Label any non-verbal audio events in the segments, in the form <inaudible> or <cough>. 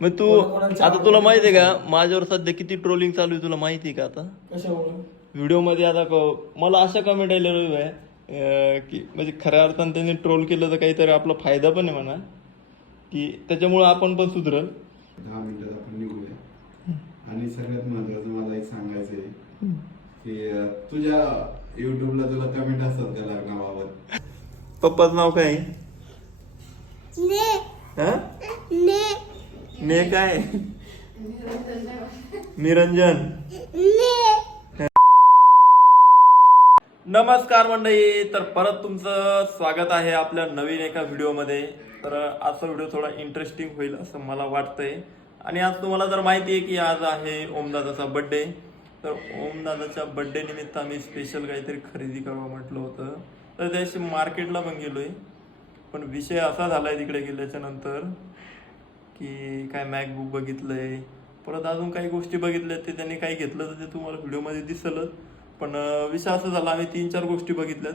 मग तू कोणाकोणाच्या आता तुला माहिती आहे का? माझ्यावर सध्या किती ट्रोलिंग चालू आहे तुला माहिती आहे का आता? व्हिडिओमध्ये आता क- मला अशा कमेंट आल्या रवी भाई, अं, की म्हणजे खऱ्या अर्थाने त्यांनी ट्रोल केलं तर काहीतरी आपला फायदा पण आहे म्हणा. की त्याच्यामुळे आपण पण सुधरल. दहा मिनिटात आपण निघूया. आणि सगळ्यात महत्वाचं मला एक सांगायचं आहे की अं, तुझ्या युट्यूबला तुला कमेंट असतात त्या लग्नाबाबत? पप्पाचं नाव काय? आहे? हा? ने काय निरंजन. नमस्कार मंडळी तर परत तुमचं स्वागत आहे आपल्या नवीन एका व्हिडिओमध्ये. तर आजचा व्हिडिओ थोडा इंटरेस्टिंग होईल असं मला वाटतंय. आणि आज तुम्हाला जर माहिती आहे की आज आहे ओमदादाचा बड्डे तर ओमदादाच्या बड्डे निमित्त आम्ही स्पेशल काहीतरी खरेदी करावं म्हटलं होतं. तर त्याशी मार्केटला पण गेलोय. पण विषय असा झालाय तिकडे गेल्याच्यानंतर. की काय मॅकबुक बघितलंय. परत अजून काही गोष्टी बघितल्या ते त्यांनी काही घेतलं तर ते तुम्हाला व्हिडिओमध्ये दिसलंच पण विषय असं झाला आम्ही तीन चार गोष्टी बघितल्यात.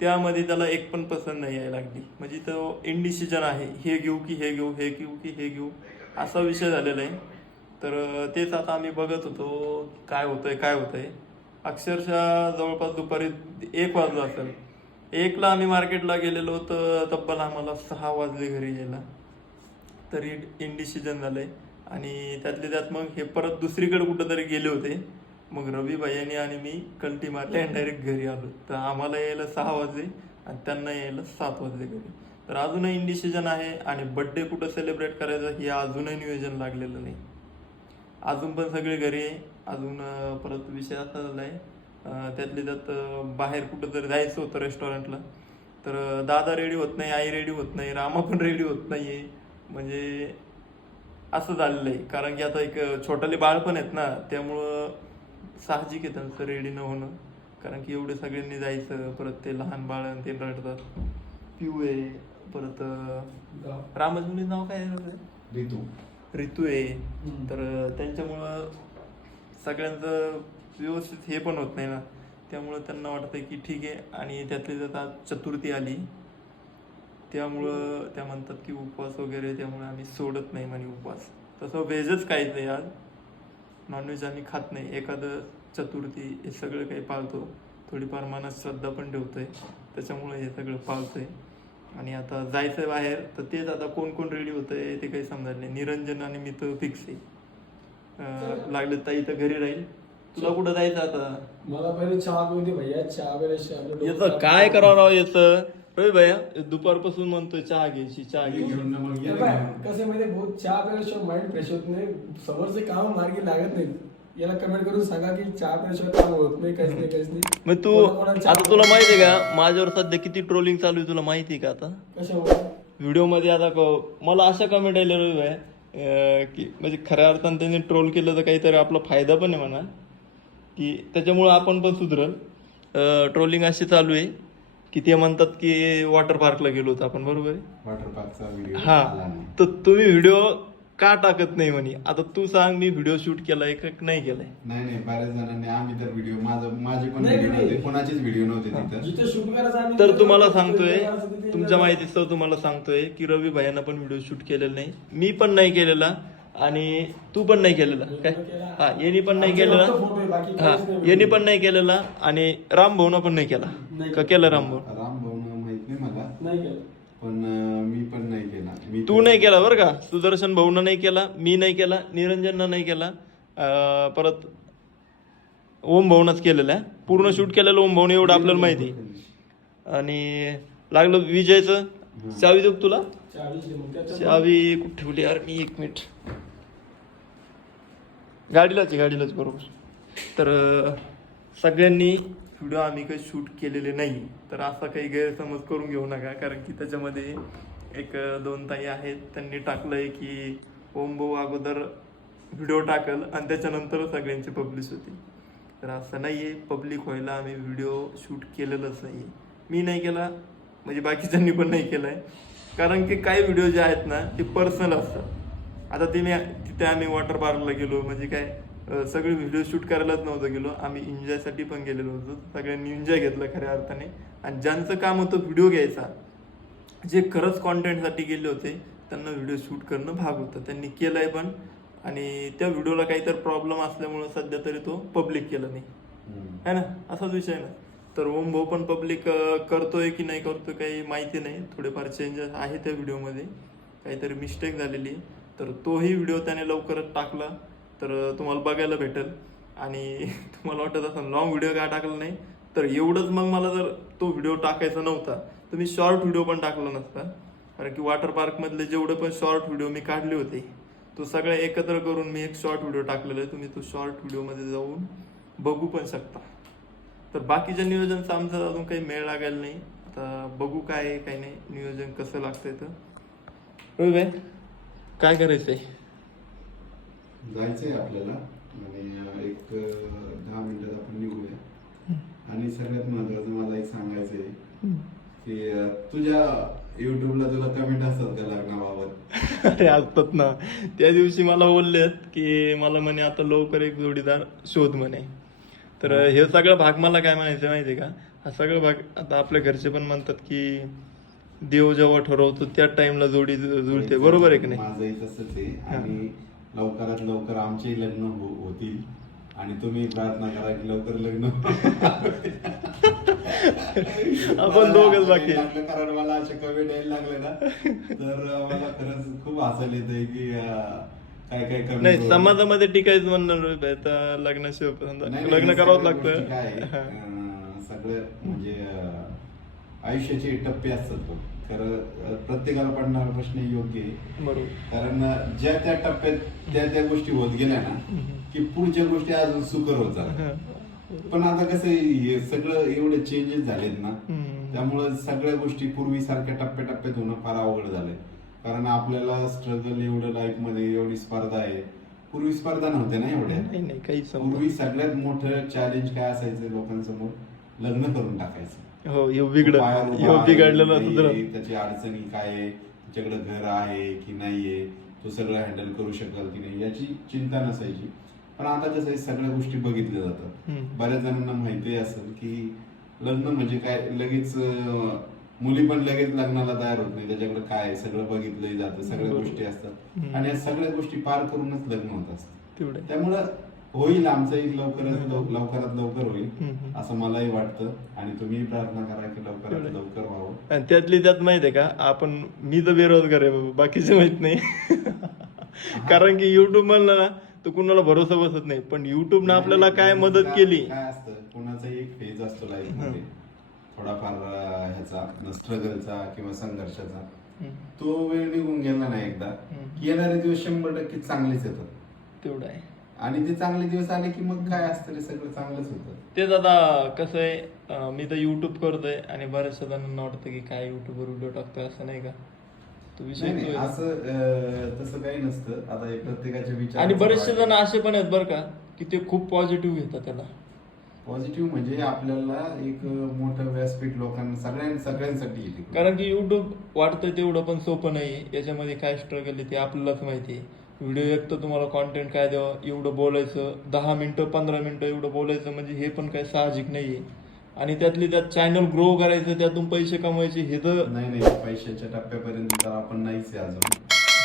त्यामध्ये त्याला एक पण पसंत नाही यायला लागली. म्हणजे तो इनडिसिजन आहे. हे घेऊ की हे घेऊ हे घेऊ की हे घेऊ असा विषय झालेला आहे. तर तेच आता आम्ही बघत होतो काय होतंय काय होतंय. अक्षरशः जवळपास दुपारी एक वाजलं असेल. एकला आम्ही मार्केटला गेलेलो तर तब्बल आम्हाला सहा वाजले घरी यायला. तरी इनडिसिजन झालंय. आणि त्यातले त्यात मग हे परत दुसरीकडे कुठंतरी गेले होते. मग रवी भाईयांनी आणि मी कल्टी मारले आणि डायरेक्ट घरी आलो. तर आम्हाला यायला सहा वाजले आणि त्यांना यायला सात वाजले घरी. तर अजूनही इनडिसिजन आहे आणि बड्डे कुठं सेलिब्रेट करायचं हे अजूनही नियोजन लागलेलं नाही. अजून पण सगळे घरी आहे. अजून परत विषय असा झाला आहे त्यातले त्यात बाहेर कुठं जर जायचं होतं रेस्टॉरंटला तर दादा रेडी होत नाही आई रेडी होत नाही रामा पण रेडी होत नाही आहे म्हणजे असं झालेलं आहे. कारण की आता एक छोटाले बाळ पण आहेत ना त्यामुळं साहजिक आहे त्यांचं रेडी न होणं. कारण की एवढे सगळ्यांनी जायचं परत ते लहान बाळ आणि ते रडतात. पिऊ आहे. परत रामजमुनी नाव काय आहे? ऋतू ऋतू आहे. तर त्यांच्यामुळं सगळ्यांचं व्यवस्थित हे पण होत नाही ना. त्यामुळं त्यांना वाटतं की ठीक आहे. आणि त्यातली त्यात आज चतुर्थी आली. त्यामुळं त्या म्हणतात की उपवास वगैरे त्यामुळे आम्ही सोडत नाही म्हणे उपवास. तसं व्हेजच काहीच आहे आज. नॉनव्हेज आम्ही खात नाही. एखादं चतुर्थी हे सगळं काही पाळतो. थोडीफार मनात श्रद्धा पण ठेवतोय. त्याच्यामुळे हे सगळं पाळतोय. आणि आता जायचंय बाहेर तर तेच आता कोण कोण रेडी होतंय ते काही समजलं नाही. निरंजन आणि मी तर फिक्स आहे लागलं ताई तर घरी राहील. तुला कुठं जायचं आता? मला पहिले चहा पिऊ दे भैया. चहा याचं काय करावं राव याचं? रवी भैया? दुपारपासून म्हणतोय चहा घ्यायची चहा घ्यायची? कसं माहिती बहुत चहा प्यायल्याशिवाय माइंड फ्रेश होत नाही. समोरचे काम मार्गी लागत नाही याला कमेंट करून सांगा की चहा प्यायल्याशिवाय काम होत नाही काहीच नाही काहीच नाही. मग तू आता तुला माहिती आहे का माझ्यावर सध्या किती ट्रोलिंग चालू आहे तुला माहिती आहे का आता? कशामुळे व्हिडिओमध्ये आता क- मला अशा कमेंट आल्या रवी भाई, की म्हणजे खऱ्या अर्थाने त्यांनी ट्रोल केलं तर काहीतरी आपला फायदा पण आहे म्हणा की त्याच्यामुळं आपण पण सुधरल. ट्रोलिंग अशी चालू आहे. की ते म्हणतात की वॉटर पार्कला गेलो होतो आपण बरोबर आहे? वॉटर पार्कचा व्हिडिओ हा. आला नाही. तर तुम्ही व्हिडिओ का टाकत नाही म्हणे? आता तू सांग मी व्हिडिओ शूट केलाय का नाही केलाय? नाही नाही बऱ्याच जणांनी आम्ही तर व्हिडिओ माझं माझे पण नाही, व्हिडिओ नाही. नव्हते कोणाचेच व्हिडिओ नव्हते तिथं. जिथे शूट करायचं आम्ही तर तुम्हाला. सांगतोय तिथे तुमच्या. माहितीस्तव तुम्हाला सांगतोय की रवी भाईंना पण व्हिडिओ शूट केलेला नाही. मी पण नाही केलेला. आणि तू पण नाही केलेला. काय? हा यांनी पण नाही केलेला. हा. यांनी पण नाही केलेला आणि राम भाऊन पण नाही केला. का केला. राम भाऊ राम भाऊ माहीत नाही मला. नाही केलं. पण मी पण नाही केला. मी तू नाही केला बरं का? सुदर्शन भाऊनं नाही केला मी नाही केला निरंजननं नाही केला. अं, परत ओम भाऊनच केलेलं आहे. पूर्ण शूट केलेलं ओम भाऊने एवढं आपल्याला माहिती. आणि लागलं विजयचं. चावी देऊ का तुला? चावी कुठे ठेवली यार मी? एक मिनिट. गाडीलाच आहे, गाडीलाच बरोबर. तर सगळ्यांनी व्हिडिओ आम्ही काही शूट केलेले नाही. तर असा काही गैरसमज करून घेऊ नका कारण की त्याच्यामध्ये एक दोन ताई आहेत त्यांनी टाकलं आहे की ओम भाऊ अगोदर व्हिडिओ टाकल आणि त्याच्यानंतर सगळ्यांची पब्लिश होती. तर असं नाही आहे पब्लिक व्हायला आम्ही व्हिडिओ शूट केलेलंच नाही मी नाही केला म्हणजे बाकीच्यांनी पण नाही केलाय. कारण की काही व्हिडिओ जे आहेत ना ते पर्सनल असतात. आता ते मी तिथे आम्ही वॉटर पार्कला गेलो. म्हणजे काय सगळे व्हिडिओ शूट करायलाच नव्हतं गेलो. आम्ही एन्जॉयसाठी पण गेलेलो होतो. सगळ्यांनी एन्जॉय घेतलं खऱ्या अर्थाने. आणि ज्यांचं काम होतं व्हिडिओ घ्यायचा जे खरंच कॉन्टेंटसाठी गेले होते त्यांना व्हिडिओ शूट करणं भाग होतं. त्यांनी केलंय पण. आणि त्या व्हिडिओला काहीतरी प्रॉब्लेम असल्यामुळं सध्या तरी तो पब्लिक केला नाही. है ना? असाच विषय ना. तर ओम भाऊ पण पब्लिक करतोय की नाही करतोय काही माहिती नाही. थोडेफार चेंजेस आहे त्या व्हिडिओमध्ये काहीतरी मिस्टेक झालेली आहे. तर तोही व्हिडिओ त्याने लवकरच टाकला. तर तुम्हाला बघायला भेटेल. आणि <laughs> तुम्हाला वाटत असं लॉंग व्हिडिओ का टाकला नाही? तर एवढंच मग मला जर तो व्हिडिओ टाकायचा नव्हता तर मी शॉर्ट व्हिडिओ पण टाकला नसता. कारण की वॉटर पार्कमधले जेवढे पण शॉर्ट व्हिडिओ मी काढले होते तो सगळे एकत्र करून मी एक शॉर्ट व्हिडिओ टाकलेला आहे. तुम्ही तो शॉर्ट व्हिडिओमध्ये जाऊन बघू पण शकता. तर बाकीच्या नियोजनचा आमचा अजून काही मेळ लागायला नाही. आता बघू काय आहे काय नाही. नियोजन कसं लागतंय तर. रोहित भाई काय करायचंय? जायचंय आपल्याला. आणि एक दहा मिनिटात आपण निघूया. आणि सगळ्यात महत्वाचं मला एक सांगायचंय की तुझ्या युट्यूबला तुला कमेंट असतात का लग्नाबाबत? <laughs> अरे असतात ना. त्या दिवशी मला बोललेत की मला म्हणे आता लवकर एक जोडीदार शोध म्हणे. तर हे. सगळं भाग मला काय म्हणायचं माहितीये का? हा सगळं भाग आता आपल्या घरचे पण म्हणतात की देव जेव्हा ठरवतो त्या टाइमला जोडी जुळते. बरोबर आहे की नाही? माझंही तसंच आहे. आणि लवकरात लवकर आमचेही लग्न हो- होतील. आणि तुम्ही प्रार्थना करा की लवकर लग्न आपण दोघंच बाकी आहे. लागलं कारण मला असे कमेंट यायला लागले ना तर मला खरंच खूप हसायला येतंय की अं, काय काय कमी नाही समाजामध्ये टिकायचं म्हणणं रोहित भाई, तर लग्नाशिवाय नाही, लग्न हे करावंच सगळ्या गोष्टी काय आहे, लागतं अं, सगळं म्हणजे अं, आयुष्याचे टप्पे असतात बघ. खरं प्रत्येकाला पडणारा प्रश्न योग्य आहे. कारण ज्या त्या टप्प्यात त्या त्या गोष्टी होत गेल्या ना की पुढच्या गोष्टी अजून सुकर होत जातात पण आता कसं हे सगळं एवढे चेंजेस झालेत ना. त्यामुळे सगळ्या गोष्टी पूर्वीसारख्या टप्प्याटप्प्यात होणं फार अवघड झालंय. कारण आपल्याला स्ट्रगल एवढं लाईफमध्ये एवढी स्पर्धा आहे. पूर्वी स्पर्धा नव्हत्या ना एवढ्या. पूर्वी सगळ्यात मोठं चॅलेंज काय असायचं लोकांसमोर? लग्न करून टाकायचं. हो बिघड बिघडलेला त्याची अडचणी काय आहे त्याच्याकडे घर आहे की नाहीये तो सगळं हँडल करू शकाल की नाही याची चिंता नसायची. पण आता कसं आहे सगळ्या गोष्टी बघितल्या जातात. बऱ्याच जणांना माहिती असेल की लग्न म्हणजे काय लगेच मुली पण लगेच लग्नाला तयार होत नाही. त्याच्याकडे काय सगळं बघितलंही जातं सगळ्या. गोष्टी असतात. आणि या सगळ्या गोष्टी पार करूनच लग्न होत असतं. तेवढे. त्यामुळं होईल आमचंही लवकरात लव- लवकरात लवकर होईल. असं मलाही वाटतं. आणि तुम्ही प्रार्थना करा की लवकरात. लवकर व्हावं. आणि त्यातली त्यात माहीत आहे का आपण मी तर बेरोजगार आहे बाबा बाकीचे माहीत नाही. कारण की युट्यूब म्हणलं ना तर कुणाला भरोसा बसत नाही. पण युट्यूब न आपल्याला काय मदत केली? काय असतं कोणाचा एक फेज असतो लाईफमध्ये. थोडाफार ह्याचा स्ट्रगलचा किंवा संघर्षाचा. तो वेळ निघून गेला ना एकदा येणारे दिवस शंभर टक्के चांगलेच येतात. तेवढं आहे. आणि ते चांगले दिवस आले की मग काय असतं रे सगळं चांगलंच होतं. तेच आता कसं आहे अं, मी तर युट्यूब करतोय आणि बऱ्याचशा जणांना वाटतं की काय युट्यूबवर व्हिडिओ टाकतोय असं नाही का? तो विषय नाही, तो नाही, आहे. असं अं, तसं काही नसतं. आता हे विचार आणि बरेचसे जण असे पण आहेत बरं का की ते खूप पॉझिटिव्ह घेतात त्याला. पॉझिटिव्ह म्हणजे आपल्याला एक मोठं व्यासपीठ लोकांना सगळ्यां सगळ्यांसाठी आहे ते. कारण की युट्यूब वाटतं तेवढं पण सोपं नाही याच्यामध्ये काय स्ट्रगल आहे ते आपल्यालाच माहिती आहे. व्हिडिओ एक तर तुम्हाला कॉन्टेंट काय द्यावं एवढं बोलायचं दहा मिनिटं पंधरा मिनिटं एवढं बोलायचं म्हणजे हे पण काय साहजिक नाही आहे आणि त्यातली त्यात चॅनल ग्रो करायचं त्यातून पैसे कमवायचे हे तर नाही नाही पैशाच्या टप्प्यापर्यंत तर आपण नाहीच आहे अजून.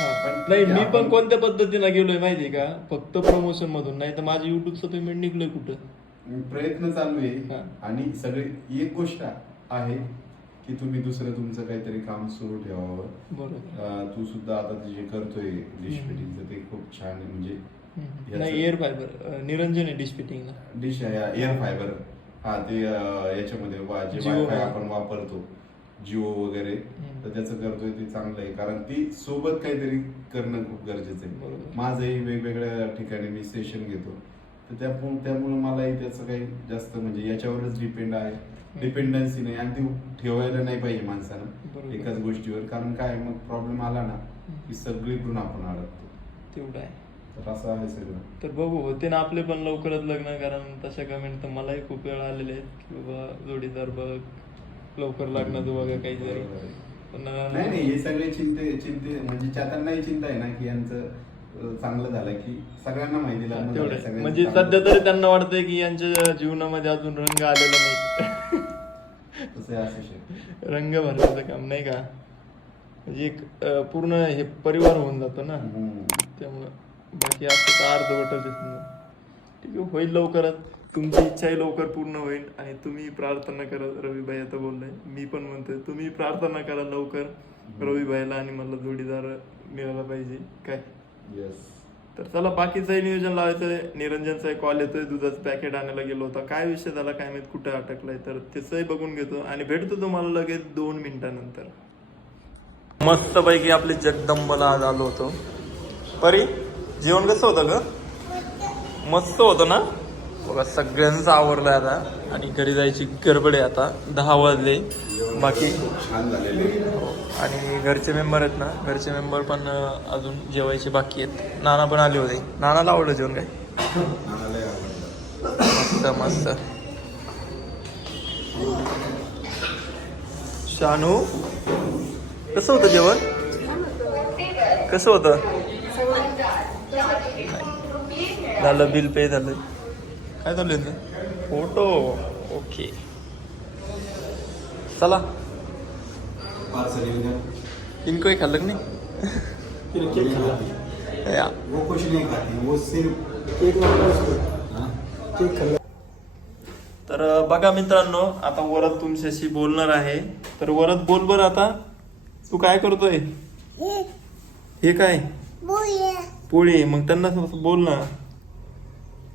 पण नाही मी पण कोणत्या पद्धतीने गेलोय माहितीये का? फक्त प्रमोशन मधून. नाही तर माझं युट्यूबचं पेमेंट निघलंय कुठं? प्रयत्न चालू हा. आहे आणि सगळे एक गोष्ट आहे की तुम्ही दुसरं तुमचं काहीतरी काम सुरू ठेवावं. तू सुद्धा आता जे करतोय डिश फिटिंगचं ते खूप छान आहे. म्हणजे नाही एअर फायबर निरंजन आहे डिश फिटिंगला. डिश आहे एअर फायबर हा ते याच्यामध्ये जे वायफाय. आपण वापरतो जिओ वगैरे. तर त्याचं करतोय ते चांगलं आहे. कारण ती सोबत काहीतरी करणं खूप गरजेचं आहे. बरोबर. माझंही वेगवेगळ्या ठिकाणी मी सेशन घेतो. तर त्या त्यामुळे मलाही त्याचं काही जास्त म्हणजे याच्यावरच डिपेंड आहे. डिपेंडन्सी नाही. आणि ती ठेवायला नाही पाहिजे माणसानं. एकाच गोष्टीवर. कारण काय मग प्रॉब्लेम आला ना की सगळीकडून आपण अडकतो. तेवढं आहे. तर असं आहे सगळं. तर बघू होते ना आपले पण लवकरच लग्न कारण तशा कमेंट तर मलाही खूप वेळा आलेले आहेत की बाबा जोडीदार बघ लवकर लग्नाचं बघा काहीतरी. पण नाही नाही हे सगळे चिंते चिंते म्हणजे चातांनाही चिंता आहे ना की यांचं चांगलं झालं की सगळ्यांना माहिती तेवढं. म्हणजे सध्या तरी त्यांना वाटतंय की यांच्या जीवनामध्ये अजून रंग आलेला नाही. तसं असू शकतं रंग भरण्याचं काम नाही का? म्हणजे एक अं, पूर्ण हे परिवार होऊन जातो ना. हम्म. त्यामुळं बाकी असं तर अर्धवटच आहे समजा. ठीक आहे होईल लवकरच. तुमची इच्छाही लवकर पूर्ण होईल आणि तुम्ही प्रार्थना करा रविभाई आता बोललाय. मी पण म्हणतोय तुम्ही प्रार्थना करा लवकर रविभाईला आणि मला जोडीदार मिळाला पाहिजे. काय? Yes. तर चला बाकीचंही नियोजन लावायचं निरंजनचा कॉल येतोय दुधाचं पॅकेट आणायला गेलो होता. काय विषय झाला काय माहीत कुठे अटकलाय तर त्याचंही बघून घेतो. आणि भेटतो तुम्हाला लगेच दोन मिनिटानंतर. मस्त पैकी आपले जगदंबला आज आलो होतो. परी जेवण कसं होतं ग? मस्त होतं ना? बघा सगळ्यांचं आवरलंय आता. आणि घरी जायची गडबड आहे आता. दहा वाजले. बाकी? छान झालेले. आणि घरचे मेंबर आहेत ना घरचे मेंबर पण अजून जेवायचे बाकी आहेत. नाना पण आले होते. नानाला आवडलं जेवण काय? मस्त मस्त. शानू? कसं होतं जेवण? कसं होतं? झालं बिल पे झालं. काय चालू फोटो. ओके. चला. पार्सल येऊन द्या. इनको ही खाल्लं का नाही? तिने केक खाल्ला. या. वो कुछ नहीं खाती वो सिर्फ केक लागला असतो हाँ? केक खाल्ला. तर बघा मित्रांनो आता वरद तुमच्याशी बोलणार आहे. तर वरद बोल बर आता. तू काय करतोय? हे काय? पोळी. मग त्यांना बोल ना.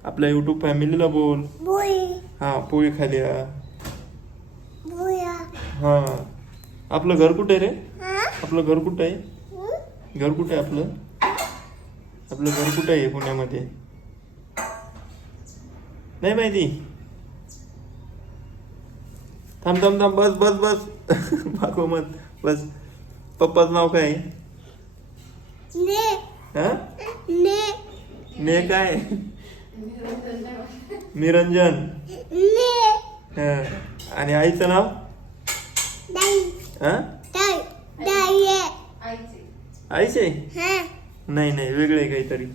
आपल्या युट्यूब फॅमिलीला बोल. हा पोळी खाली हा. आपलं घर कुठे रे? आपलं घर कुठे आहे? घर कुठे आहे आपलं? आपलं घर कुठे आहे पुण्यामध्ये? नाही माहिती. थांब थांब थांब बस बस बस. <laughs> मागो मत बस. पप्पाचं नाव काय? हा? ने. काय? निरंजन. हा. आणि आईचं नाव? आईचे. नाही नाही वेगळे काहीतरी.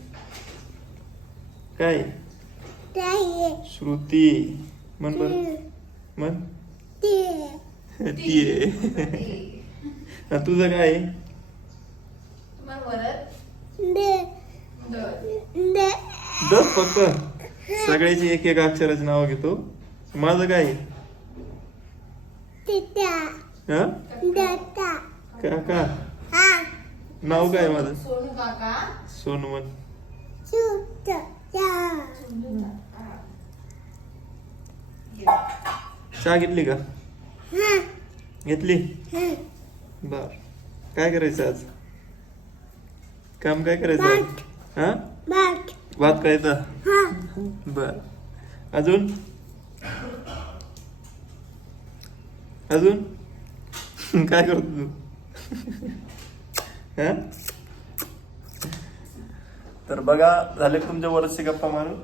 काय? श्रुती. म्हण बर. म्हण. ती आहे <laughs> तुझं काय? आहे? दस फक्त. सगळ्याची एक एक अक्षराची नाव घेतो. माझं काय? आहे? हा? काका. नाव काय आहे माझं? सोनू काका. सोनू म्हण चहा घेतली का? घेतली? बर. काय करायचं आज? काम काय करायचं आज? हा? भात. करायचा बर. अजून? अजून? काय करतो तू हा तर बघा झाले तुमच्या वरची गप्पा मारून.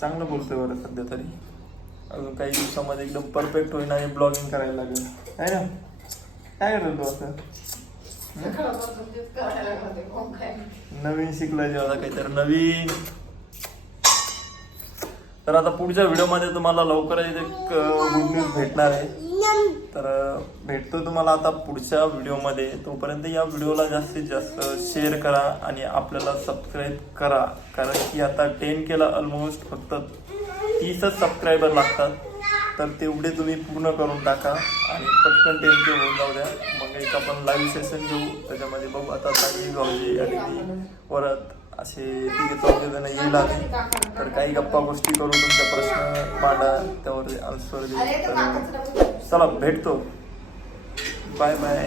चांगलं बोलतोय बरं सध्या तरी. अजून काही दिवसामध्ये एकदम परफेक्ट होईन आणि ब्लॉगिंग करायला लागेल. आहे ना? काय करेल तू असं? नवीन शिकलाय जेव्हा काहीतरी नवीन. तर आता पुढच्या व्हिडिओमध्ये तुम्हाला लवकरच एक गुड न्यूज भेटणार आहे. तर भेटतो तुम्हाला आता पुढच्या व्हिडिओमध्ये. तोपर्यंत या व्हिडिओला जास्तीत जास्त शेअर करा आणि आपल्याला सबस्क्राईब करा. कारण की आता टेन केला ऑलमोस्ट फक्त तीसच सबस्क्रायबर लागतात. तर तेवढे तुम्ही पूर्ण करून टाका आणि पटकन टेन के होऊन जाऊ द्या. मग एक आपण लाईव्ह सेशन घेऊ. त्याच्यामध्ये बघू आता चांगली गावजी आणि परत असे तिघे चौघे जण येईल आम्ही तर काही गप्पा गोष्टी करू तुमचे प्रश्न मांडा त्यावर आन्सर देऊ. तर चला भेटतो. Bye bye